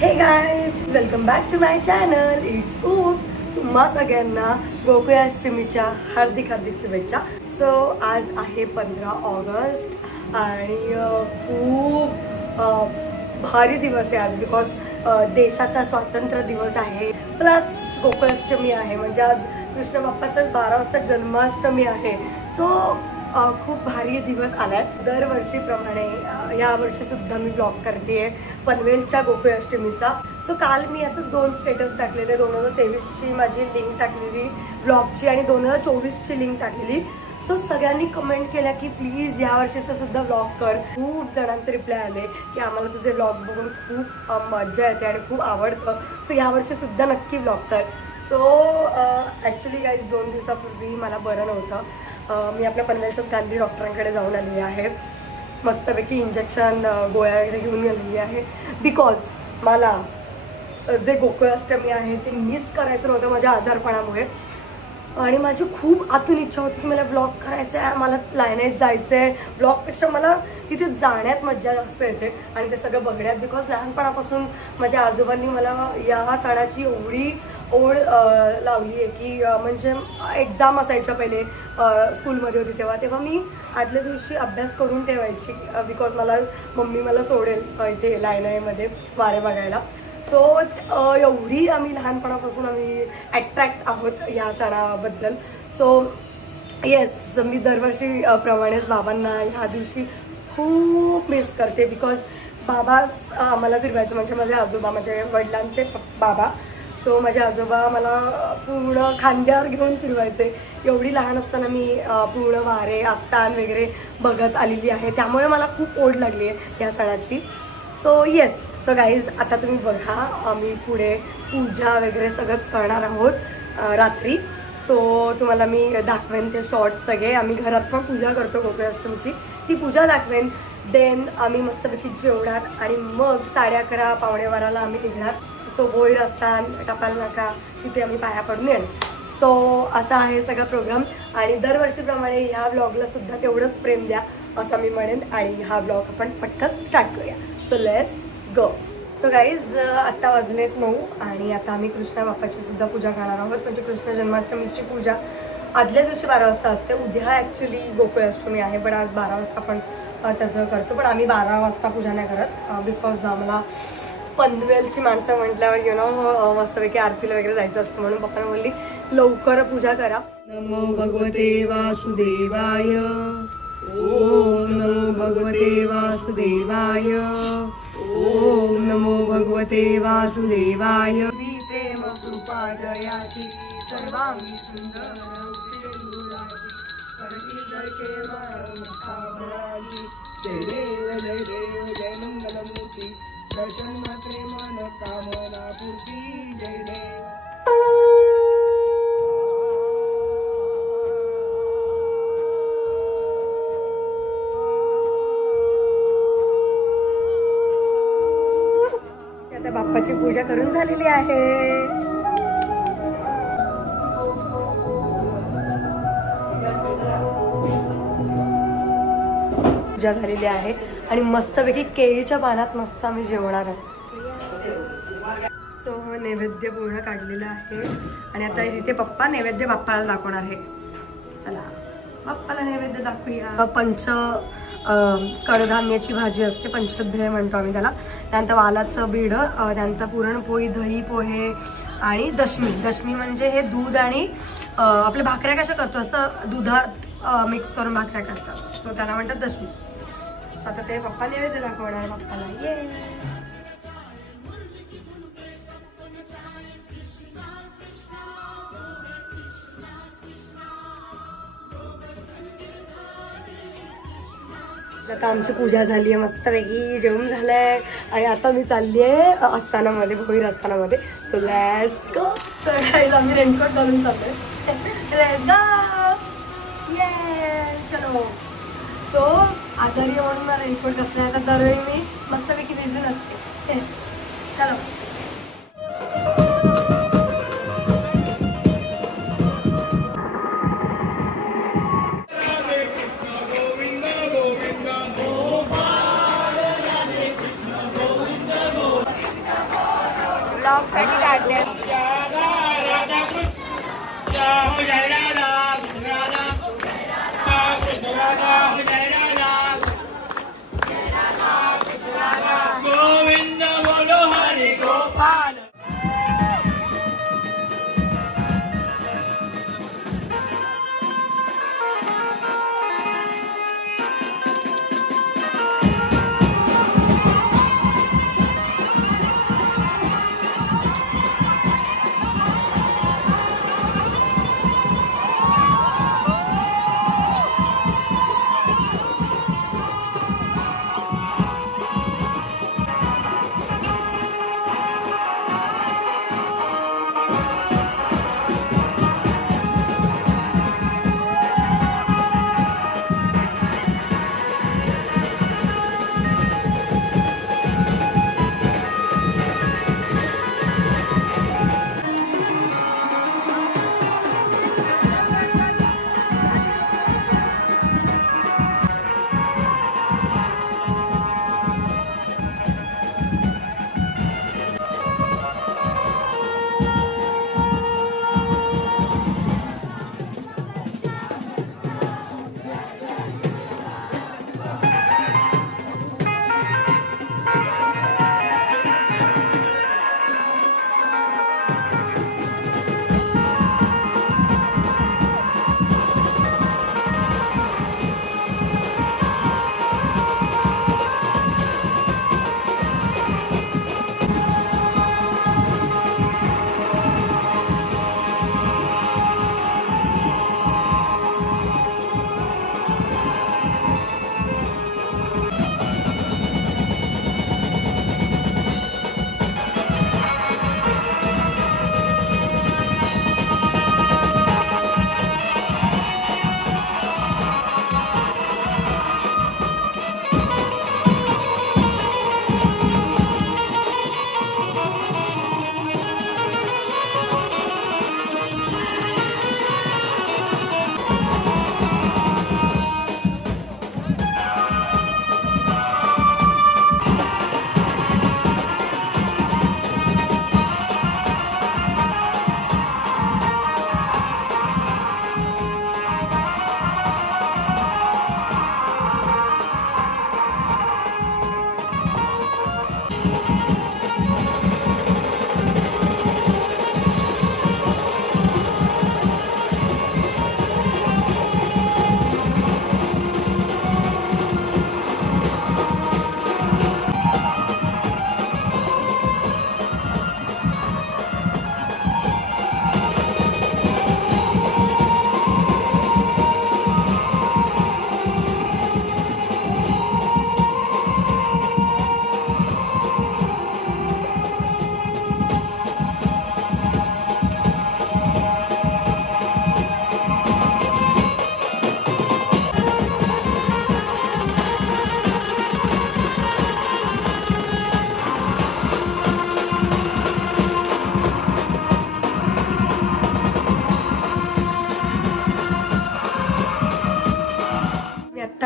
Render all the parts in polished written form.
हे guys, welcome back to my channel. It's oops. तुम्हा सगळ्यांना गोकुळाष्टमीच्या हार्दिक शुभेच्छा. सो आज आहे 15 ऑगस्ट आणि खूप भारी दिवस आहे आज, बिकॉज देशाचा स्वातंत्र्य दिवस आहे, प्लस गोकुळाष्टमी आहे. म्हणजे आज कृष्ण बाप्पाचा 12 वाजता जन्माष्टमी आहे. सो खूप भारी दिवस आलाय. दरवर्षीप्रमाणे या वर्षी सुद्धा मी ब्लॉग करते पनवेलच्या गोकुळाष्टमीचा. सो काल मी असं 2 स्टेटस टाकलेले, 2023ची माझी लिंक टाकलेली ब्लॉगची आणि 2024ची लिंक टाकलेली. सो सगळ्यांनी कमेंट केल्या की प्लीज या वर्षीचा सुद्धा ब्लॉग कर. खूप जणांचे रिप्लाय आले की आम्हाला तुझे ब्लॉग बघून खूप मजा येते आणि खूप आवडतं. सो यावर्षी सुद्धा नक्की ब्लॉग कर. सो ॲक्च्युली गाईज 2 दिवसापूर्वी मला बरं नव्हतं. मी आपल्या पनवेलच्याच गांधी डॉक्टरांकडे जाऊन आलेली आहे. मस्तपैकी इंजेक्शन गोळ्या वगैरे घेऊन आलेली आहे. बिकॉज मला जे गोकुळाष्टमी आहे ते मिस करायचं नव्हतं माझ्या आजारपणामुळे. आणि माझी खूप आतून इच्छा होती की मला ब्लॉग करायचं आहे, मला लाईनीत जायचं आहे. ब्लॉगपेक्षा मला तिथे जाण्यात मज्जा जास्त येते आणि ते सगळं बघण्यात. बिकॉज लहानपणापासून माझ्या आजोबांनी मला या सणाची एवढी ओढ लावली आहे की म्हणजे एक्झाम असायच्या पहिले स्कूलमध्ये होती तेव्हा मी आदल्या दिवशी अभ्यास करून ठेवायची. बिकॉज मम्मी मला सोडेल इथे लायनामध्ये वारे बघायला. सो एवढी आम्ही लहानपणापासून ॲट्रॅक्ट आहोत या सणाबद्दल. सो येस, मी दरवर्षी प्रमाणेच बाबांना ह्या दिवशी खूप मिस करते. बिकॉज बाबा आम्हाला फिरवायचं, म्हणजे माझे आजोबा, माझ्या वडिलांचे बाबा. सो माझे आजोबा मला पूर्ण खांद्यावर घेऊन फिरवायचे. एवढी लहान असताना मी पूर्ण वारे आस्थान वगैरे बघत आलेली आहे, त्यामुळे मला खूप ओढ लागली आहे या सणाची. सो येस, सो गाईज आता तुम्ही बघा, आम्ही पुढे पूजा वगैरे सगळंच करणार आहोत रात्री. सो तुम्हाला मी दाखवेन ते शॉर्ट्स सगळे. आम्ही घरात पण पूजा करतो गोकुळाष्टमीची, ती पूजा दाखवेन. देन आम्ही मस्तपैकी जेवणार आणि मग 11:30 पावणे 12ला आम्ही निघणार. सो भोईर असतान टपाल नाका तिथे आम्ही पाया पडून येणार. सो असा आहे सगळा प्रोग्राम आणि दरवर्षीप्रमाणे ह्या ब्लॉगला सुद्धा तेवढंच प्रेम द्या असं मी म्हणेन. आणि हा ब्लॉग आपण पटकन स्टार्ट करूया. So let's go. So guys आत्ता वाजलेत 9 आणि आता आम्ही कृष्ण बाप्पाची सुद्धा पूजा करणार आहोत. म्हणजे कृष्ण जन्माष्टमीची पूजा आदल्या दिवशी 12 वाजता असते. उद्या ॲक्च्युली गोकुळाष्टमी आहे, पण आज 12 वाजता आपण त्याचं करतो. पण आम्ही 12 वाजता पूजा नाही करत, बिकॉज आम्हाला पनवेलची माणसं म्हटल्यावर मस्तपैकी आरतीला वगैरे जायचं असतं, म्हणून पप्पाने बोलली लवकर पूजा करा. नमो भगवते वासुदेवाय. ओम नमो भगवते वासुदेवाय. ओम नमो भगवते वासुदेवाय. प्रेम कृपा दयाची सर्वांगी सुंदर जय देव जय देव जय मंगलमूर्ती दर्शन मात्रे मन कामना पूर्ती जय देव. आता बाप्पाची पूजा करून झालेली आहे. पूजा झालेली आहे आणि मस्तपैकी केळीच्या पानात मस्त आम्ही जेवणार आहोत. सो नैवेद्य पूर्ण काढलेलं आहे आणि आता तिथे पप्पा नैवेद्य बाप्पाला दाखवणार आहे. चला बाप्पाला नैवेद्य दाखवूया. कडधान्याची भाजी असते, पंचभ्य म्हणतो आम्ही त्याला. त्यानंतर वालाचं बीड, त्यानंतर पुरणपोळी, दही, पोहे आणि दशमी म्हणजे हे दूध आणि आपल्या भाकऱ्या कशा करतो असं दुधात मिक्स करून भाकऱ्या करतात. सो त्याला म्हणतात दशमी. आता ते पप्पा नैवेद्य दाखवणार बाप्पाला. ये आता आमची पूजा झाली आहे, मस्तपैकी जेवण झालंय आणि आता मी चालली आहे आस्थानामध्ये, भोईर आस्थानामध्ये. So let's go. तर गाईज आम्ही रेनकोट घालून चाललोय. Let's go. येस चलो. सो आजारी म्हणून मला रेनकोट घातलाय. आता दरवेळी मी मस्तपैकी भिजून असते. चलो. ब्लॉग साठी काढते. गोविंद बोलो हरि गोपाल.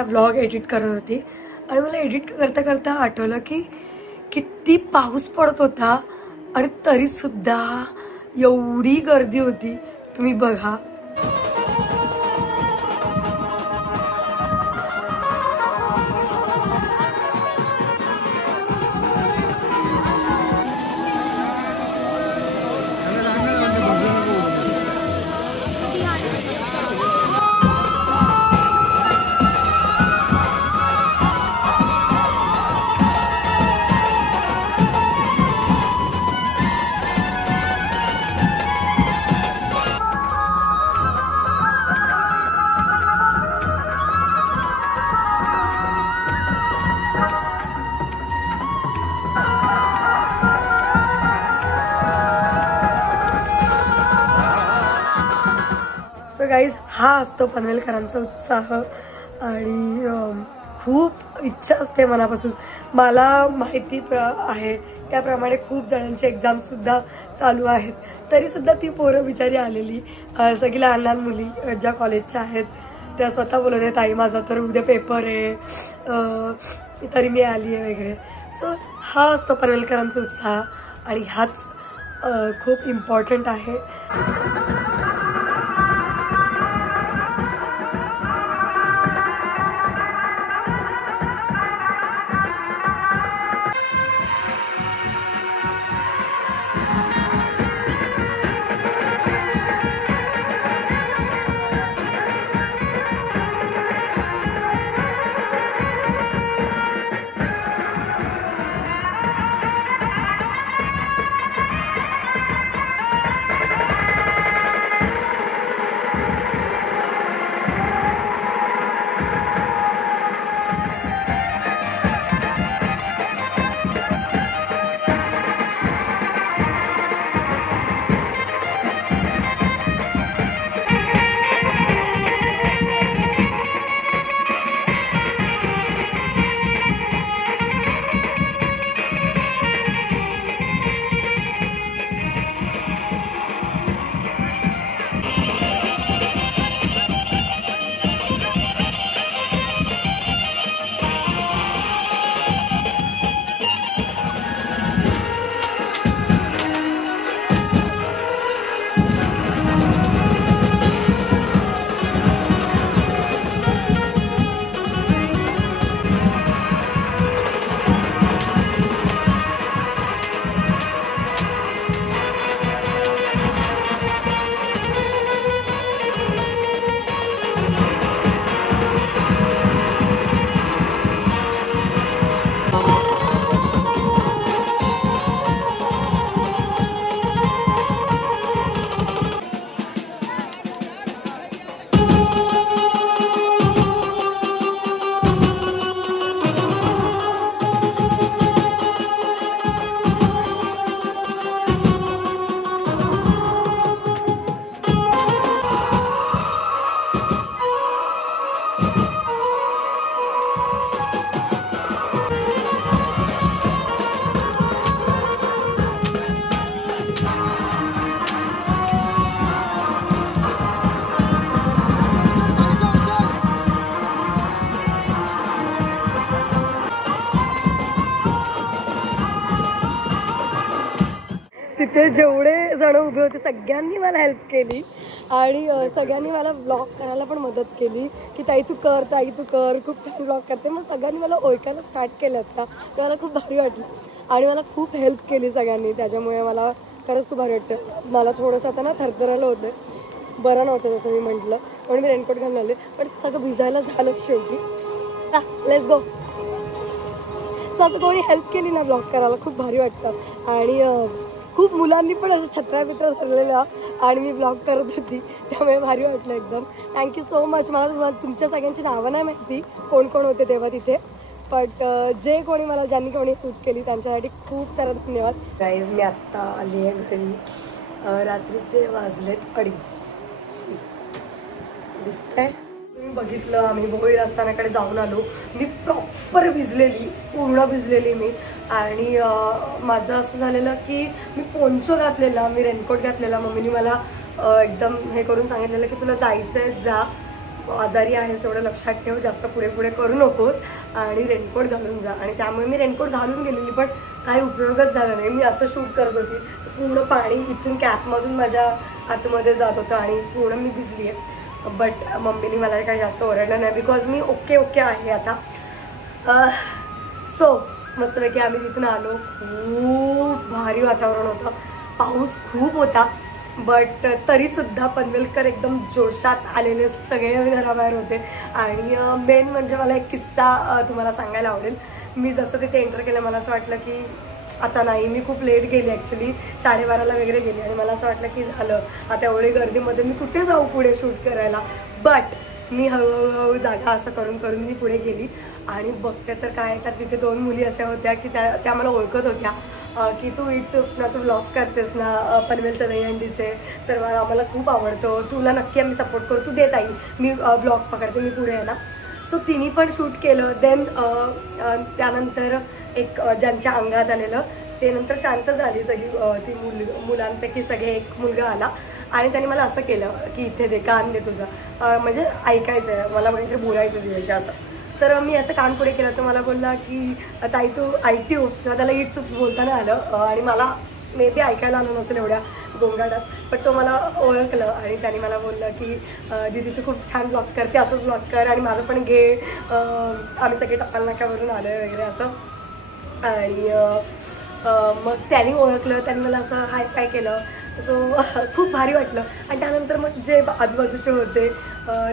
व्लॉग एडिट करत होती आणि मला एडिट करता करता आठवलं की किती पाऊस पडत होता आणि तरी सुद्धा एवढी गर्दी होती. तुम्ही बघा. गाईज हा असतो पनवेलकरांचा उत्साह आणि खूप इच्छा असते मनापासून. मला माहिती आहे त्याप्रमाणे खूप जणांची एक्झाम सुद्धा चालू आहेत, तरी सुद्धा ती पोरं बिचारी आलेली. सगळी लहान लहान मुली ज्या कॉलेजच्या आहेत त्या स्वतः बोलत आहेत आई माझा तर उद्या पेपर आहे तरी मी आली आहे वगैरे. सो हा असतो पनवेलकरांचा उत्साह आणि हाच खूप इम्पॉर्टंट आहे. तिथे जेवढे जण उभे होते सगळ्यांनी मला हेल्प केली आणि सगळ्यांनी मला ब्लॉग करायला पण मदत केली की ताई तू कर, ताई तू कर, खूप छान ब्लॉग करते. मग सगळ्यांनी मला ओळखायला स्टार्ट केलं होतं तर मला खूप भारी वाटलं आणि मला खूप हेल्प केली सगळ्यांनी. त्याच्यामुळे मला खरंच खूप भारी वाटतं. मला थोडंसं आता ना थरथरायला होतं, बरं नव्हतं जसं मी म्हटलं, म्हणून मी रेनकोट घालून आले, पण सगळं भिजायला झालं शेवटी. Let's go. सो असं कोणी हेल्प केली ना ब्लॉग करायला खूप भारी वाटतं आणि खूप मुलांनी पण असं छत्र्या बित्र धरलेलं आणि मी ब्लॉग करत होती, त्यामुळे भारी वाटलं एकदम. Thank you so much. मला तुमच्या सगळ्यांची नावं नाही माहिती कोण कोण होते तेव्हा तिथे, बट जे कोणी मला ज्यांनी कोणी हेल्प केली त्यांच्यासाठी खूप सारा धन्यवाद. गाईज मी आत्ता आली आहे घरी. रात्रीचे वाजलेत 2:30. दिसतंय तुम्ही बघितलं आम्ही भोई रस्त्याकडे जाऊन आलो. मी प्रॉपर भिजलेली, पूर्ण भिजलेली मी. आणि माझं असं झालेलं की मी पोंचो घातलेला, मी रेनकोट घातलेला. मम्मीने मला एकदम हे करून सांगितलेलं की तुला जायचं आहे, जा, आजारी आहेस एवढं लक्षात ठेव, जास्त पुढे पुढे करू नकोस आणि रेनकोट घालून जा. आणि त्यामुळे मी रेनकोट घालून गेलेली, पण काही उपयोगच झाला नाही. मी असं शूट करत होती, पूर्ण पाणी इथून कॅपमधून माझ्या आतमध्ये जात होतं आणि पूर्ण मी भिजली आहे. बट मम्मीने मला काही जास्त ओरडलं नाही बिकॉज मी ओके आहे आता. सो मस्तपैकी आम्ही तिथून आलो. खूप भारी वातावरण होतं, पाऊस खूप होता, बट तरीसुद्धा पनवेलकर एकदम जोशात आलेले सगळे घराबाहेर होते. आणि मेन म्हणजे मला एक किस्सा तुम्हाला सांगायला आवडेल. मी जसं तिथे एंटर केलं मला असं वाटलं की आता नाही, मी खूप लेट गेली ॲक्च्युली, 12:30ला वगैरे गेली आणि मला असं वाटलं की झालं आता एवढी गर्दीमध्ये मी कुठे जाऊ पुढे शूट करायला. बट मी हळूहळू जागा असं करून करून मी पुढे गेली आणि बघते तर काय, तर तिथे 2 मुली अशा होत्या की त्या मला ओळखत होत्या की तू इट्स उप्स ना, तू ब्लॉग करतेस ना पनवेलच्या दहीहंडीचे, तर आम्हाला खूप आवडतो, तुला नक्की आम्ही सपोर्ट करू, तू देत आई, मी ब्लॉग पकडते, मी पुढे यायला. सो तिने पण शूट केलं. देन त्यानंतर एक ज्यांच्या अंगात आलेलं ते नंतर शांत झाली सगळी ती मुलांपैकी सगळे. एक मुलगा आला आणि त्याने मला असं केलं की इथे दे, कान दे तुझा, म्हणजे ऐकायचं आहे मला, म्हणजे बोलायचं दिवशी असं. तर मी असं कान पुढे केलं तर मला बोलला की ताई तू IT उप्स, त्याला इट्स उप्स बोलताना आलं आणि मला मे बी ऐकायला आलं नसेल एवढ्या गोंगाटात, पण तो मला ओळखलं आणि त्याने मला बोललं की दीदी तू खूप छान ब्लॉग करते, असंच ब्लॉग कर आणि माझं पण घे, आम्ही सगळे टप्पल नाक्यावरून आलो आहे वगैरे असं. आणि मग त्यांनी ओळखलं, त्यांनी मला असं हाय फाय केलं. सो खूप भारी वाटलं. आणि त्यानंतर मग जे आजूबाजूचे होते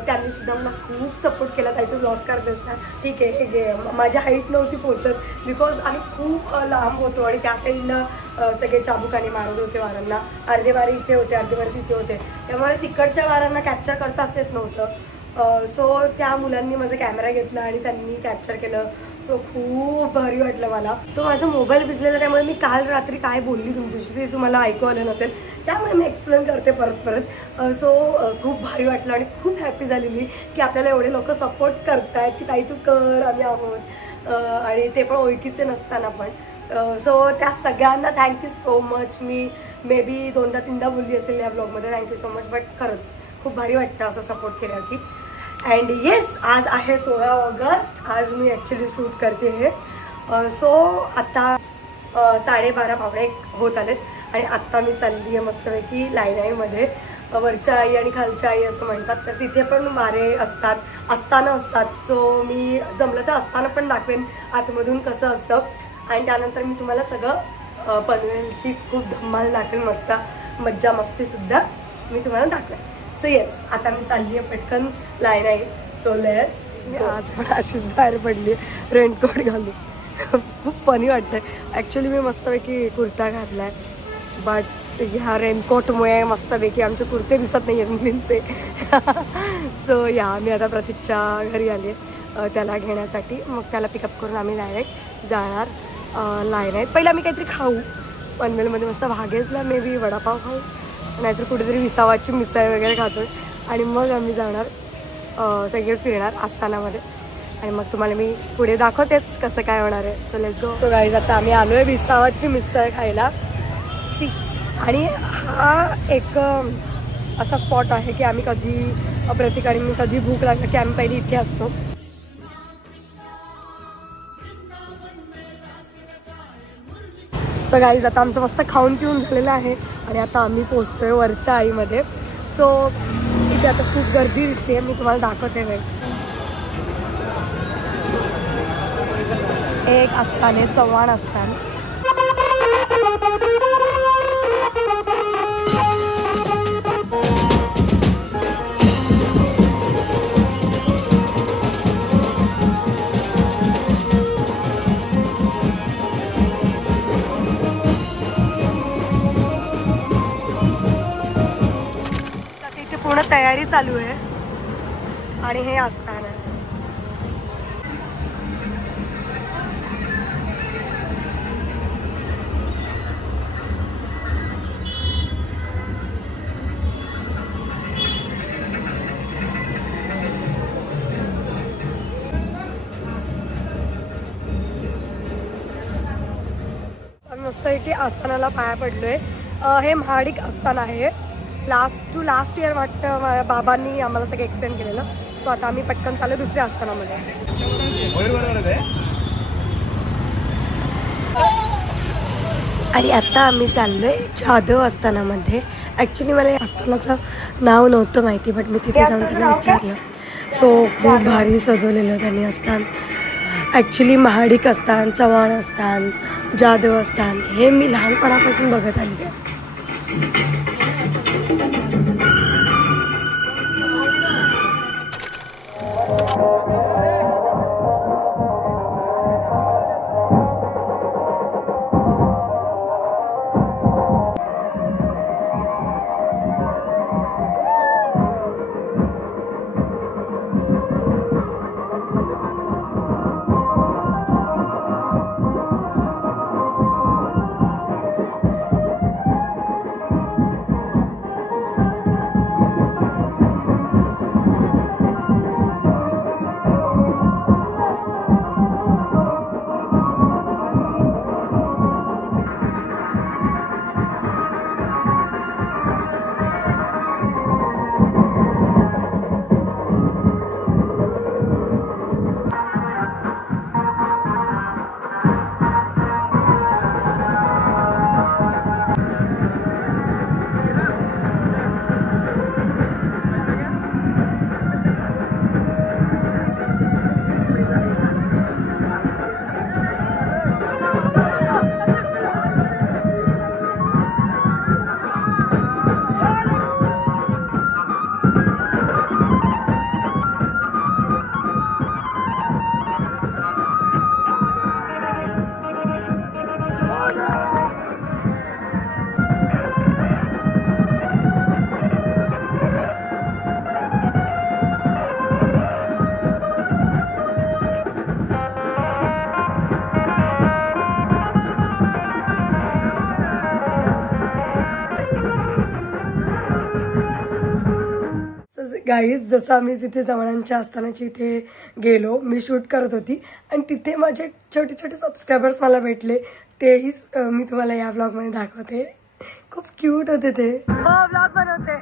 त्यांनी सुद्धा मला खूप सपोर्ट केला. ताई तू ब्लॉग करतेस ना, ठीक आहे हे माझ्या हाईट नव्हती पोचत बिकॉज आम्ही खूप लांब होतो आणि त्या साईडनं सगळे चाबुकाने मारत होते वारांना. अर्धे वारे इथे होते, अर्धे वारे तिथे होते, त्यामुळे तिकडच्या वारांना कॅप्चर करताच येत नव्हतं. सो त्या मुलांनी माझा कॅमेरा घेतला आणि त्यांनी कॅप्चर केलं. सो खूप भारी वाटलं मला. तो माझा मोबाईल भिजलेला, त्यामुळे मी काल रात्री काय बोलली तुमच्याशी ते तुम्हाला ऐकू आलं नसेल, त्यामुळे मी एक्सप्लेन करते परत. सो खूप भारी वाटलं आणि खूप हॅपी झालेली की आपल्याला एवढे लोक सपोर्ट करतायत की ताई तू कर, आम्ही आहोत, आणि ते पण ओळखीचे नसताना पण. सो त्या सगळ्यांना थँक्यू सो मच. मी मे बी 2दा-3दा बोलली असेल या ब्लॉगमध्ये, थँक्यू सो मच. बट खरंच खूप भारी वाटतं असं सपोर्ट केलं की. अँड येस, आज आहे 16 ऑगस्ट. आज मी ॲक्च्युली शूट करते हे. सो आता 12:30 होत आलेत आणि आत्ता मी चालली आहे मस्तपैकी लाईनाईमध्ये. वरच्या आई आणि खालच्या आई असं म्हणतात, तर तिथे पण वारे असतात, असताना असतात. सो मी जमलं तर असताना पण दाखवेन आतमधून कसं असतं. आणि त्यानंतर मी तुम्हाला सगळं पनवेलची खूप धमाल दाखवेन, मस्त मज्जा मस्तीसुद्धा मी तुम्हाला दाखवेन. सो येस, आता मी चालली आहे पटकन लाईन आहे. सो लेस, मी आज पण अशीच बाहेर पडली रेनकोट घालून. खूप फनी वाटतंय. ॲक्च्युली मी मस्तपैकी कुर्ता घातला आहे, बट ह्या रेनकोटमुळे मस्तपैकी आमचे कुर्ते दिसत नाही आहेत मुलींचे. सो या मी आता प्रतीकच्या घरी आली आहे त्याला घेण्यासाठी. मग त्याला पिकअप करून आम्ही डायरेक्ट जाणार लाईन आहेत. पहिला मी काहीतरी खाऊ पनवेलमध्ये, मस्त भागेजला मे बी वडापाव खाऊ, नाहीतर कुठेतरी विसावाची मिसळ वगैरे खातो आणि मग आम्ही जाणार सगळे फिरणार आस्थानामध्ये. आणि मग तुम्हाला मी पुढे दाखवतेच कसं काय होणार आहे. So let's go. So guys, आता आम्ही आलो आहे विसावाची मिसळ खायला. आणि हा एक असा स्पॉट आहे की आम्ही कधी प्रतीक आणि मी कधी भूक लागली की आम्ही पहिली इथे असतो. सो गाईज, आता आमचं मस्त खाऊन पिऊन झालेलं आहे आणि आता आम्ही पोचतोय वरच्या आईमध्ये. सो इथे आता खूप गर्दी दिसते, मी तुम्हाला दाखवते. एक आस्थान आहे, चव्हाण आस्थान. पूर्ण तयारी चालू आहे आणि हे आस्थान आहे. मस्त की आस्थानाला पाया पडलोय. हे महाडिक आस्थान आहे. लास्ट इयर वाटतं बाबांनी आम्हाला सगळं एक्सप्लेन केलेलं. सो आता आम्ही पटकन चालू दुसऱ्या आस्थानामध्ये. आणि आता आम्ही चाललोय जाधव आस्थानामध्ये. ॲक्च्युली मला या आस्थानाचं नाव नव्हतं माहिती, बट मी तिथे जाऊन त्यांना विचारलं. सो खूप भारी सजवलेलं त्यांनी आस्थान. ॲक्च्युली महाडिक आस्थान, चव्हाण आस्थान, जाधव आस्थान हे मी लहानपणापासून बघत आली आहे. गाईज जसं आम्ही तिथे जवळांच्या असतानाची इथे गेलो, मी शूट करत होती आणि तिथे माझे छोटे छोटे सबस्क्रायबर्स मला भेटले, तेही मी तुम्हाला या व्लॉगमध्ये दाखवते. खूप क्यूट होते ते. व्लॉग बनवते.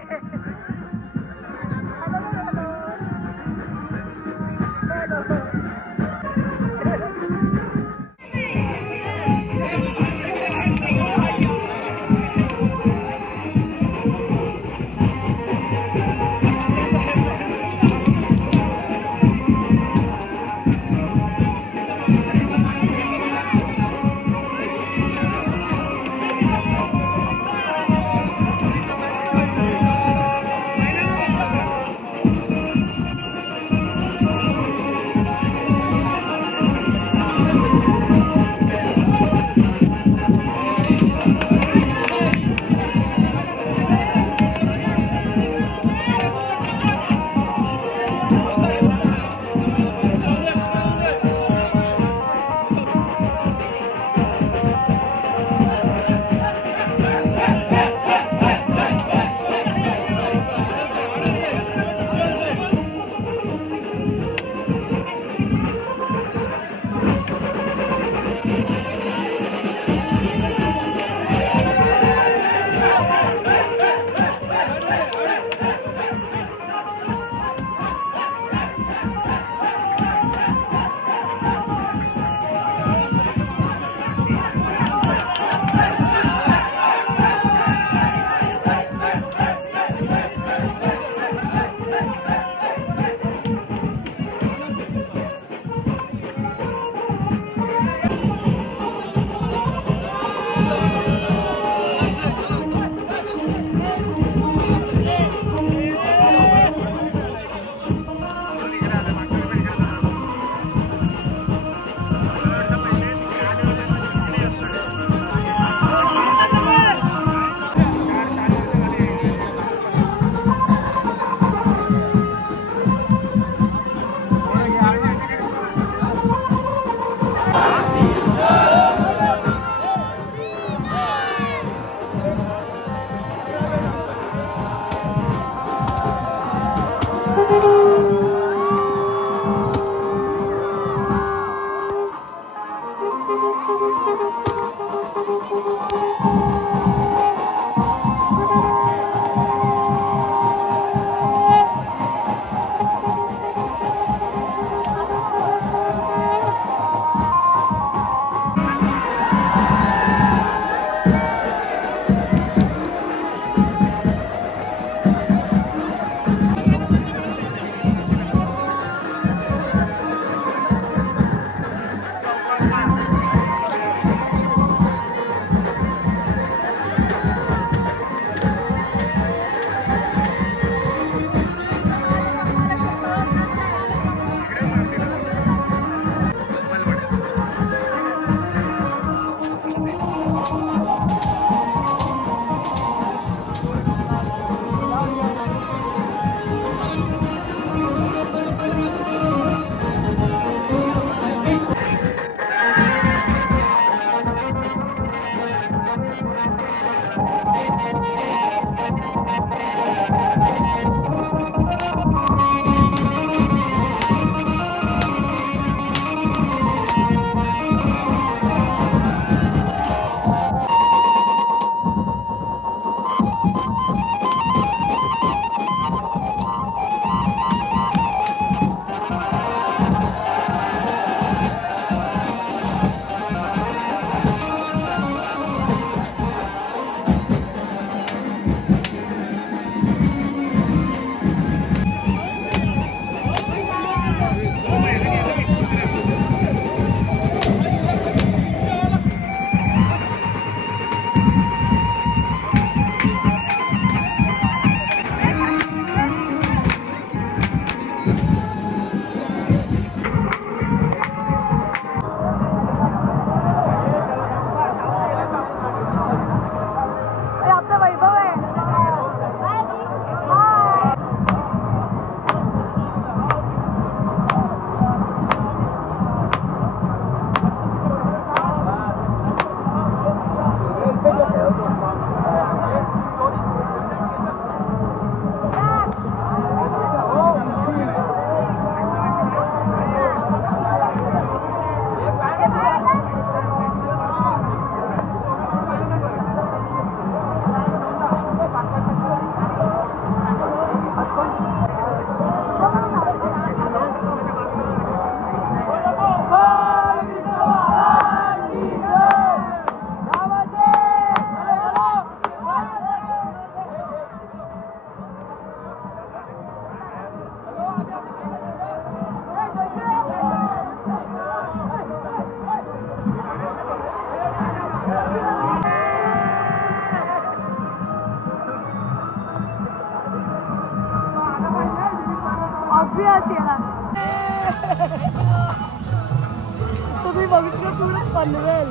तुम्ही बघू शकता पूर्ण पनवेल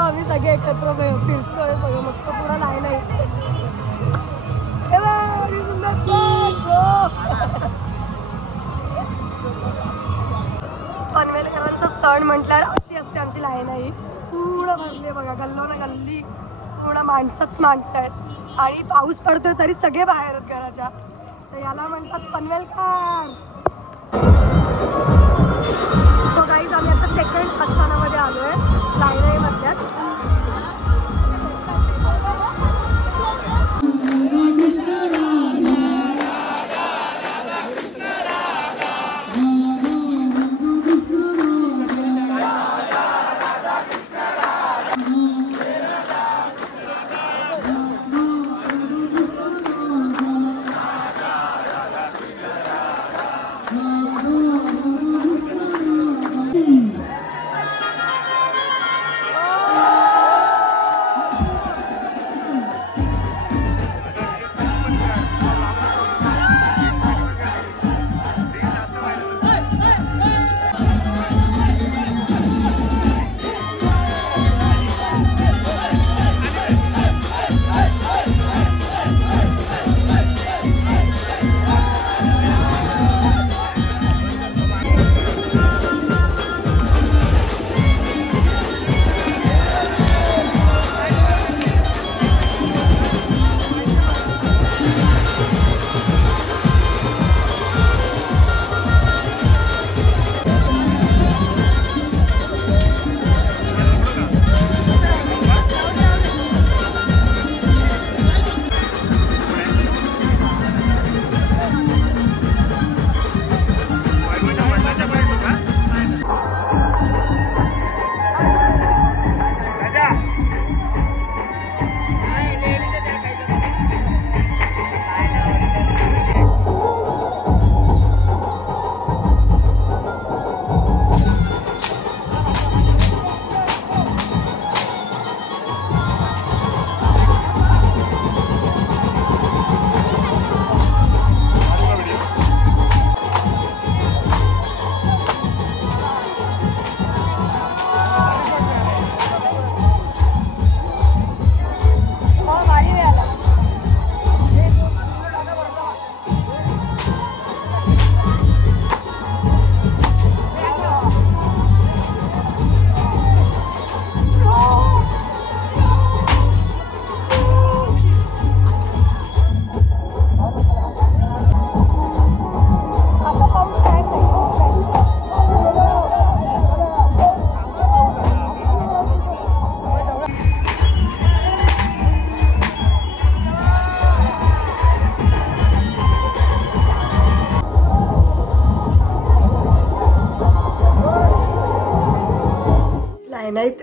आम्ही सगळे एकत्र फिरतोय सगळं मस्त पुढं लाईन आहे. पनवेलकरांचा सण म्हटल्यावर अशी असते आमची लाईन आहे. पूर्ण भरली बघा, गल्लो ना गल्ली पूर्ण माणसंच माणसं आहेत आणि पाऊस पडतोय तरी सगळे बाहेर आहेत घराच्या. तर याला म्हणतात पनवेलकर. सो गाईज आम्ही आता सेकंड आस्थानामध्ये आलोय लाईनाई मधल्यात.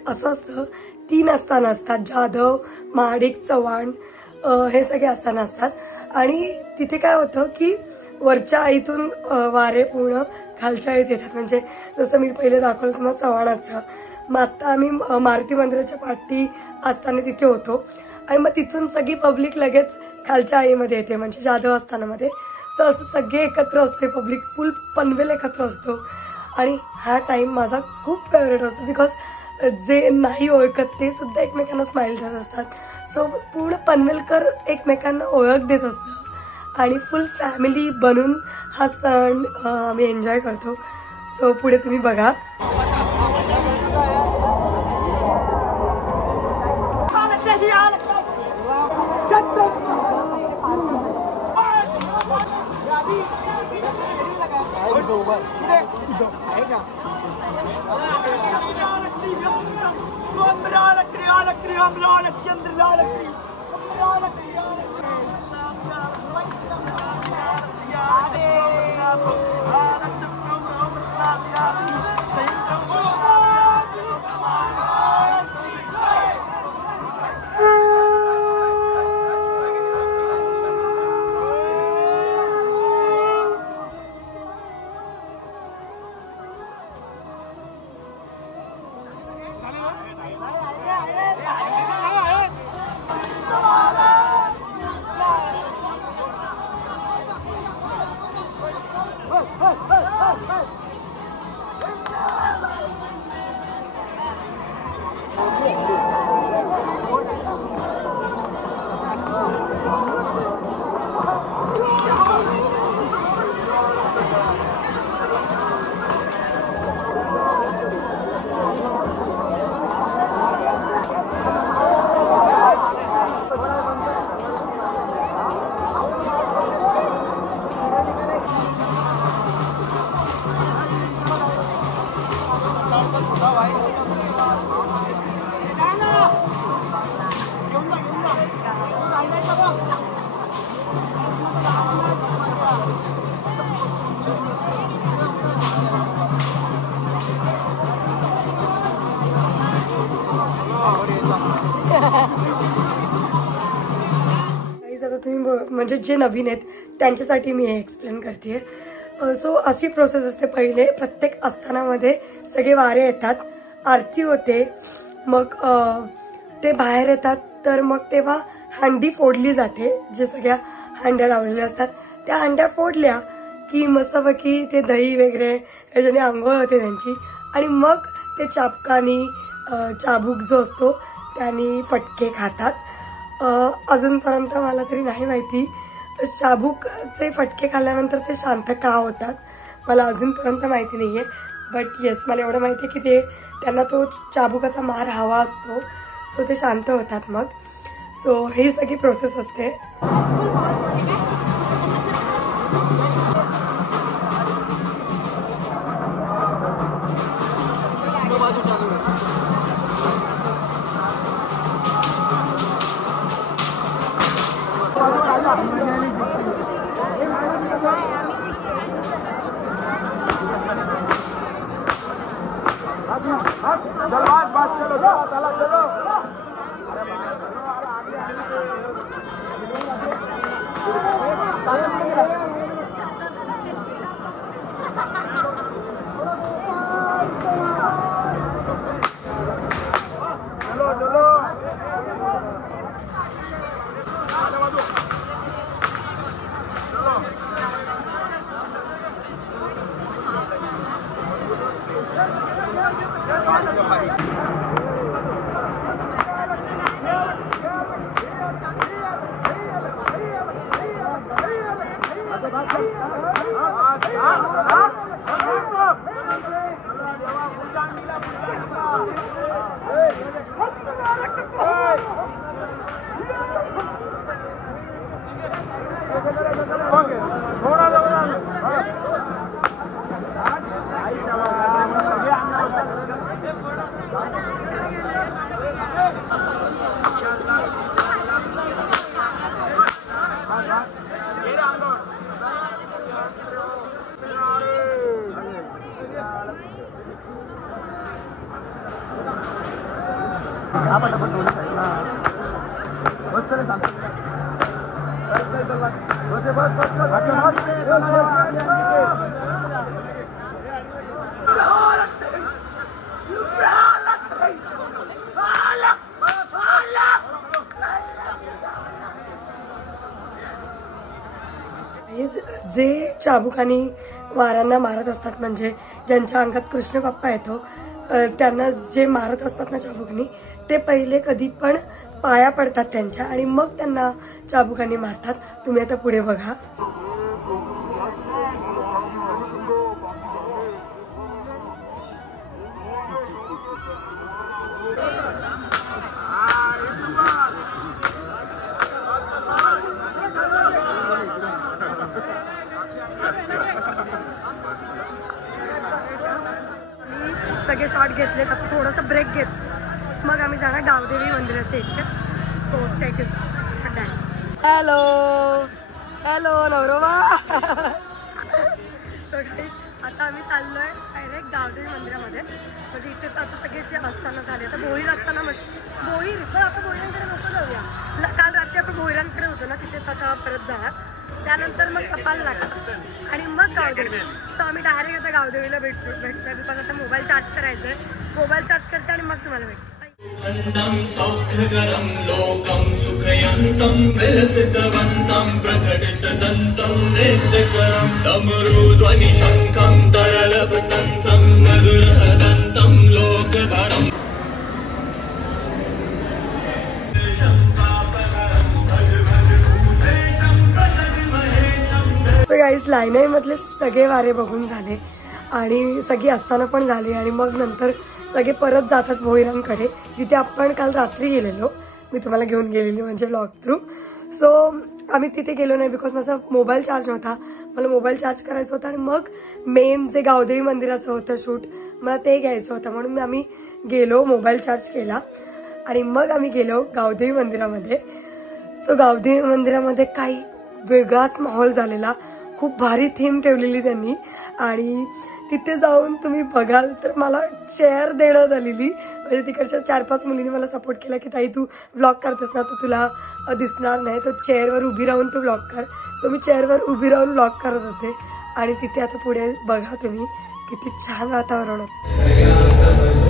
असं असतं 3 आस्थान असतात, जाधव, महाडिक, चव्हाण हे सगळे आस्थान असतात आणि तिथे काय होतं की वरच्या आईतून वारे पूर्ण खालच्या आईत येतात. म्हणजे जसं मी पहिले दाखवलं तुम्हाला चव्हाणाचं, मग आता आम्ही मारुती मंदिराच्या पाठी असताना तिथे होतो आणि मग तिथून सगळी पब्लिक लगेच खालच्या आईमध्ये येते म्हणजे जाधव आस्थानामध्ये. सो असं सगळे एकत्र असते, पब्लिक फुल पनवेल एकत्र असतो आणि हा टाइम माझा खूप फेवरेट असतो बिकॉज जे नाही ओळखत ते सुद्धा एकमेकांना स्माइल देत असतात. सो पूर्ण पनवेलकर एकमेकांना ओळख देत असतात आणि फुल फॅमिली बनून हा सण आम्ही एन्जॉय करतो. सो पुढे तुम्ही बघा. म्हणजे जे नवीन आहेत त्यांच्यासाठी मी हे एक्सप्लेन करते. सो अशी प्रोसेस असते. पहिले प्रत्येक आस्थानामध्ये सगळे वारे येतात, आरती होते, मग ते बाहेर येतात. तर मग तेव्हा हंडी फोडली जाते. जे सगळ्या हंड्या लावलेल्या असतात त्या हंड्या फोडल्या की मस्तपैकी ते दही वगैरे याच्याने आंघोळ होते त्यांची. आणि मग ते चाबकानी चाबूक जो असतो त्यांनी फटके खातात. अजूनपर्यंत मला तरी नाही माहिती चाबूकचे फटके खाल्ल्यानंतर ते शांत का होतात, मला अजूनपर्यंत माहिती नाहीये. बट येस, मला एवढं माहिती आहे की ते त्यांना तो चाबुकाचा मार हवा असतो, सो ते शांत होतात मग. सो ही सगळी प्रोसेस असते. जे चाबुकानी वारांना मारत असतात, म्हणजे ज्यांच्या अंगात कृष्ण बाप्पा येतो त्यांना जे मारत असतात ना चाबुकनी, ते पहिले कधी पण पाया पडतात त्यांच्या आणि मग त्यांना चाबुकानी मारतात. तुम्ही आता पुढे बघा. सगळे शॉट घेतले, आता थोडासा ब्रेक घेत मग आम्ही जाणार गावदेवी मंदिराच्या इथे. So stay tuned. Hello hello नवरोबा. आता आम्ही चाललोय डायरेक्ट गावदेवी मंदिरामध्ये. म्हणजे इथे तर आता सगळे जे असताना झाले, आता भोईर असताना भोईर पण आपण भोईरांकडे नको जाऊया. काल रात्री आपण भोईरांकडे होतो ना, तिथेच आता परत जाणार. त्यानंतर मग कपाल लागतात आणि मग गावदेवी. तर आम्ही डायरेक्ट आता गावदेवीला भेटतोय. बिकॉज आता मोबाईल चार्ज करायचंय. मोबाईल चार्ज करते आणि मग तुम्हाला भेटतो. सौख्यकरं लोकं सुखयन्तं विलसितवन्तं प्रकटितदन्तं नृत्यकरं डमरुध्वनिशङ्खं तरलवदन्तं मधुरहदन्तं लोकधरम्. गाईज लाईनाई मधले सगळे वारे बघून झाले आणि सगळी असताना पण झाली. आणि मग नंतर सगळे परत जातात भोईरांकडे, जिथे आपण काल रात्री गेलेलो. मी तुम्हाला घेऊन गेलेली म्हणजे व्लॉग थ्रू. सो आम्ही तिथे गेलो नाही बिकॉज माझा मोबाईल चार्ज नव्हता. मला मोबाईल चार्ज करायचा होता आणि मग मेन जे गावदेवी मंदिराचं होतं शूट, मला ते घ्यायचं होतं. म्हणून आम्ही गेलो, मोबाईल चार्ज केला आणि मग आम्ही गेलो गावदेवी मंदिरामध्ये. सो गावदेवी मंदिरामध्ये काही वेगळाच माहोल झालेला. खूप भारी थीम ठेवलेली त्यांनी आणि तिथे जाऊन तुम्ही बघाल तर मला चेअर देण्यात आलेली. म्हणजे तिकडच्या 4-5 मुलींनी मला सपोर्ट केला की ताई तू व्लॉग करतेस ना तर तुला दिसणार नाही, तर चेअरवर उभी राहून तू व्लॉग कर. सो मी चेअरवर उभी राहून व्लॉग करत होते आणि तिथे आता पुढे बघा तुम्ही किती छान वातावरण होतं.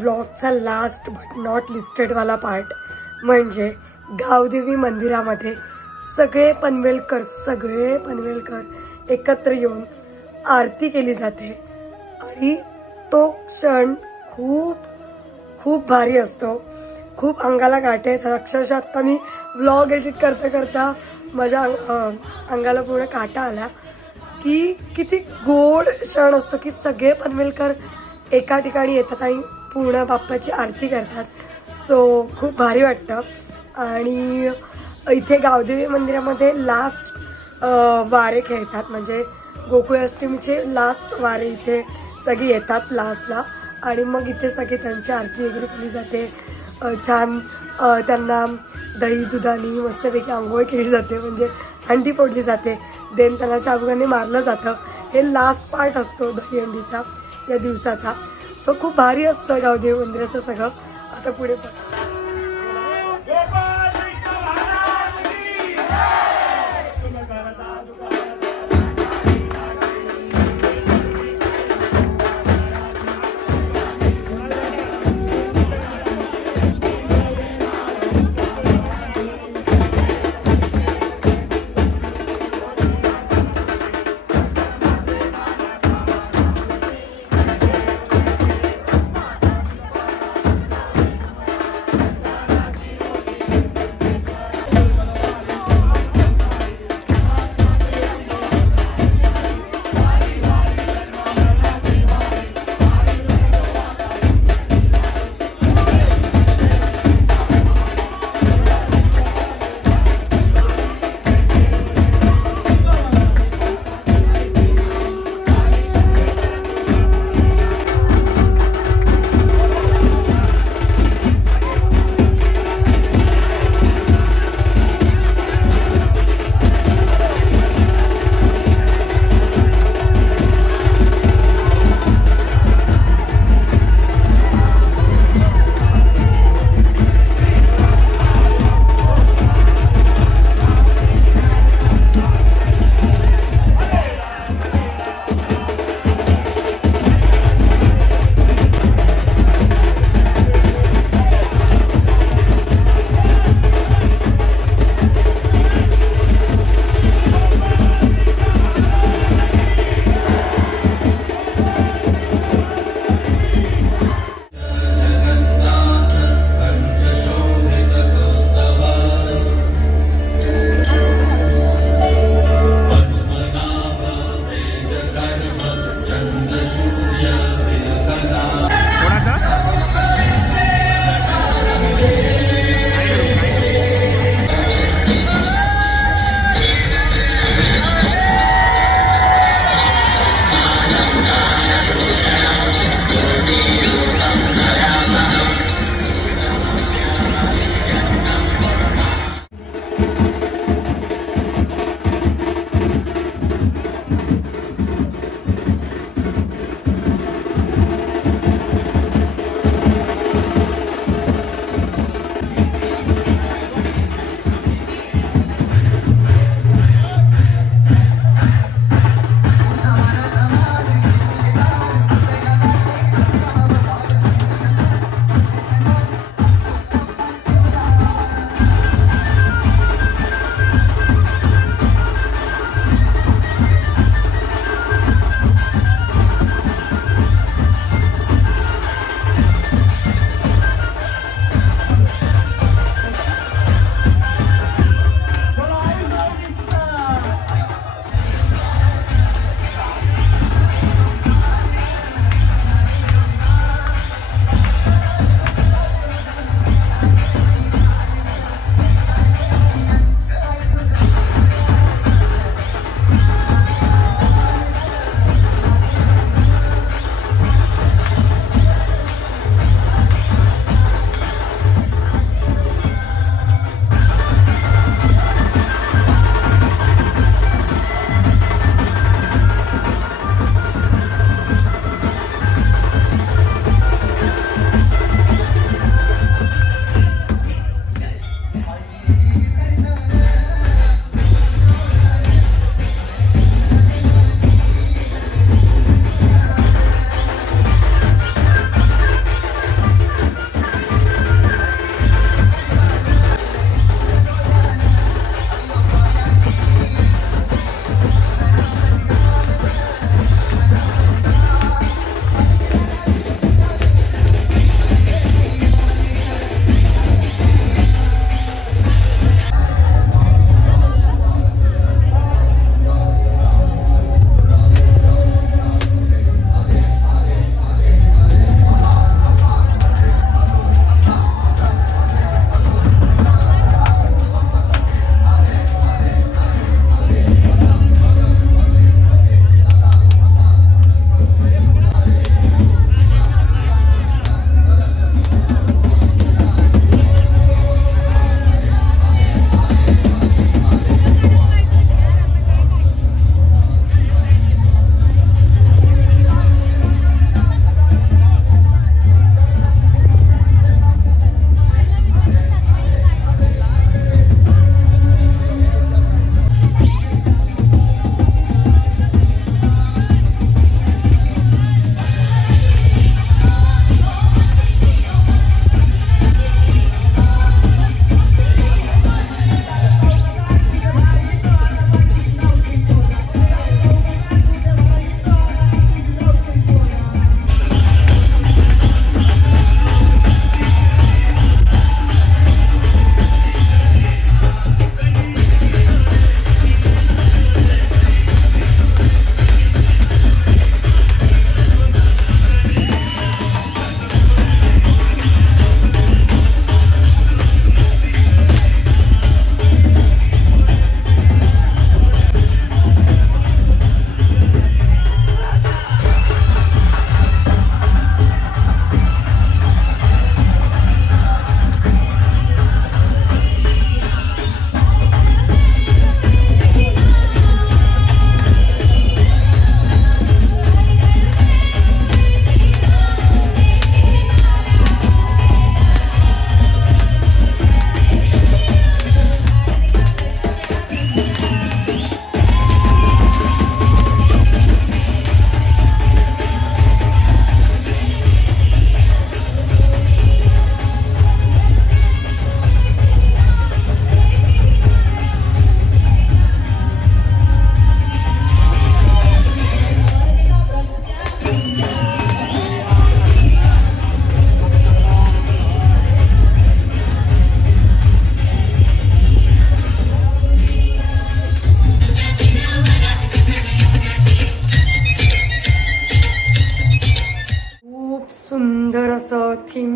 व्लॉगचा लास्ट बट नॉट लिस्टेड वाला पार्ट म्हणजे गावदेवी मंदिरामध्ये सगळे पनवेलकर एकत्र येऊन आरती केली जाते आणि तो क्षण खूप खूप भारी असतो. खूप अंगाला गाठे येतात. अक्षरशः आता मी व्लॉग एडिट करता करता माझ्या अंगाला पूर्ण काटा आला की किती गोड क्षण असतो की सगळे पनवेलकर एका ठिकाणी येतात आणि पूर्ण बाप्पाची आरती करतात. सो खूप भारी वाटतं. आणि इथे गावदेवी मंदिरामध्ये लास्ट वारे खेळतात, म्हणजे गोकुळ अष्टमीचे लास्ट वारे इथे सगळी येतात लास्टला आणि मग इथे सगळी त्यांची आरती वगैरे केली जाते. छान त्यांना दही दुधानी मस्तपैकी आंघोळ केली जाते, म्हणजे हंडी फोडली जाते, देन त्यांना चाबुकाने मारलं जातं. हे लास्ट पार्ट असतो दहीहंडीचा या दिवसाचा. सो खूप भारी असतं गावदेवी मंदिराचं सगळं. आता पुढे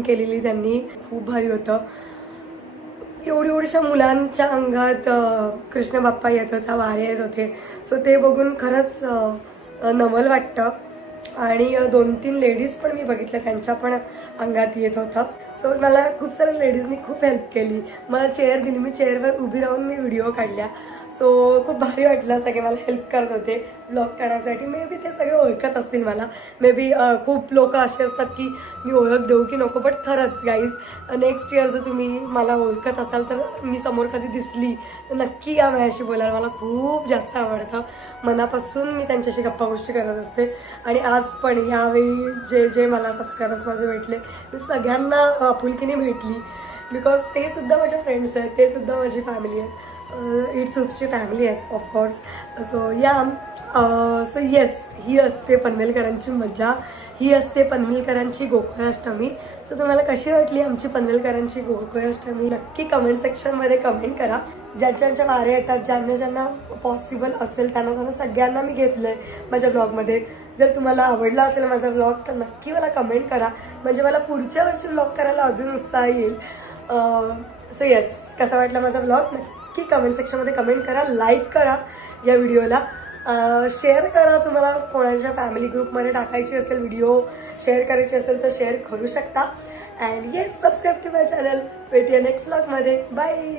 केलेली त्यांनी, खूप भारी होतं. एवढ्या मुलांच्या अंगात कृष्ण बाप्पा येत होता, वारे येत होते. सो ते बघून खरंच नवल वाटतं. आणि 2-3 लेडीज पण मी बघितल्या, त्यांच्या पण अंगात येत होतं. सो मला खूप साऱ्या लेडीजनी खूप हेल्प केली, मला चेअर दिली, मी चेअरवर उभी राहून मी व्हिडिओ काढल्या. सो खूप भारी वाटलं, सगळे मला हेल्प करत होते ब्लॉग काढण्यासाठी. मे बी ते सगळे ओळखत असतील मला, मे बी खूप लोक असे असतात की मी ओळख देऊ की नको. बट खरंच गाईज, नेक्स्ट इयर जर तुम्ही मला ओळखत असाल तर मी समोर कधी दिसली तर नक्की या माझ्याशी बोलायला, मला खूप जास्त आवडतं. मनापासून मी त्यांच्याशी गप्पा गोष्टी करत असते. आणि आज पण ह्यावेळी जे जे मला सबस्क्रायबर्स माझे भेटले, मी सगळ्यांना आपुलकीने भेटली, बिकॉज ते सुद्धा माझ्या फ्रेंड्स आहेत, ते सुद्धा माझी फॅमिली आहे. इट्स उप्सची फॅमिली आहे ऑफकोर्स. सो सो येस, ही असते पनवेलकरांची मजा, ही असते पनवेलकरांची गोकुळाष्टमी. सो तुम्हाला कशी वाटली आमची पनवेलकरांची गोकुळाष्टमी नक्की कमेंट सेक्शनमध्ये कमेंट करा. ज्यांच्या वारे येतात, ज्यांना पॉसिबल असेल त्यांना सगळ्यांना मी घेतलं आहे माझ्या ब्लॉगमध्ये. जर तुम्हाला आवडला असेल माझा ब्लॉग तर नक्की मला कमेंट करा, म्हणजे मला पुढच्या वर्षी ब्लॉग करायला अजून उत्साह येईल. सो येस, कसा वाटला माझा ब्लॉग नक्की कमेंट सेक्शनमध्ये कमेंट करा, लाईक करा या व्हिडिओला, शेअर करा. तुम्हाला कोणाच्या फॅमिली ग्रुपमध्ये टाकायची असेल व्हिडिओ, शेअर करायची असेल तर शेअर करू शकता. And yes, subscribe to my channel. भेटूया नेक्स्ट व्लॉगमध्ये. बाय.